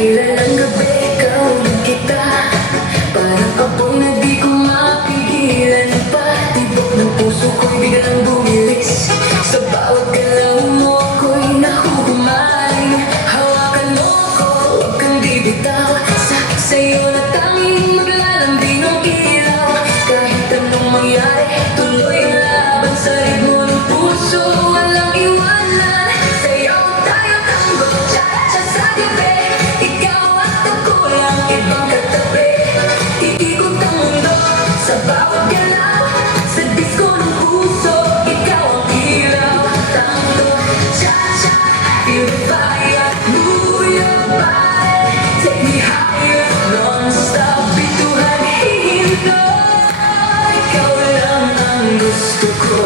Ilang gabi kaulit kita, parang apoy na di ko mapigilan pa. Tibok ng puso ko'y biglang bumilis, sa bawat galaw mo ko'y nahuhumay. Hawakan mo ko, huwag kang bibitaw, sa'yo na tanging maglalambing ang ilaw. Kahit anong mangyari, tuloy ang laban sa ritmo ng puso, walang iwanan. Sa'yo tayo tango, cha-cha sa gabi, ibang katabi, iikot ang mundo sa bawat galaw, sa disko ng puso, ikaw ang ilaw. Tango, cha-cha, feel the fire, move your body, take me higher, non-stop, bituhan, hihinto, ikaw lang ang gusto ko.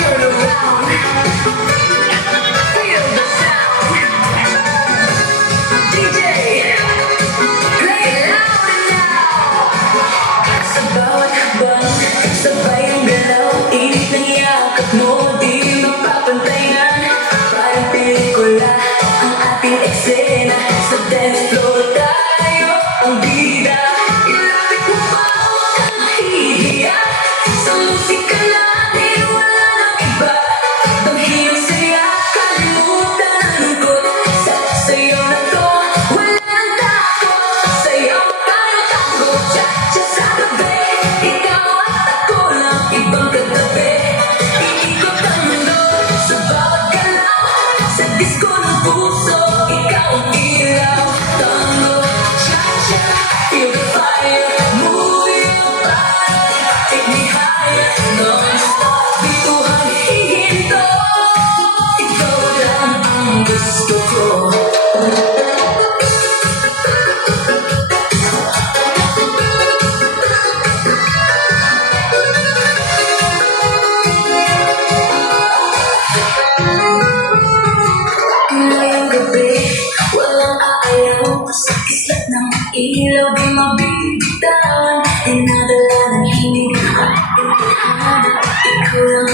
Turn around, feel the sound. DJ, play it loud and now. Sa bawat habang, sabay ang galaw, init ng yakap mo, di mapapantayan. Parang pelikula ang ating eksena, sa dance floor tayo ang bida. Ilapit mo pa, huwag kang mahihiya, sa musika natin wala nang iba. Panghirap saya, kalimutan ang lungkot, sa'yo na to. Ibang katabi, iikot ang mundo sa bawat galaw, sa disko ng puso, ikaw ang ilaw. Tango, cha-cha, feel the fire, move your body, take me higher, non-stop, bituhan, hihinto, ikaw lang ang gusto ko. Walang aayaw, sa kislat ng ilaw di mabibitawan, dinadala ng himig, ikaw lang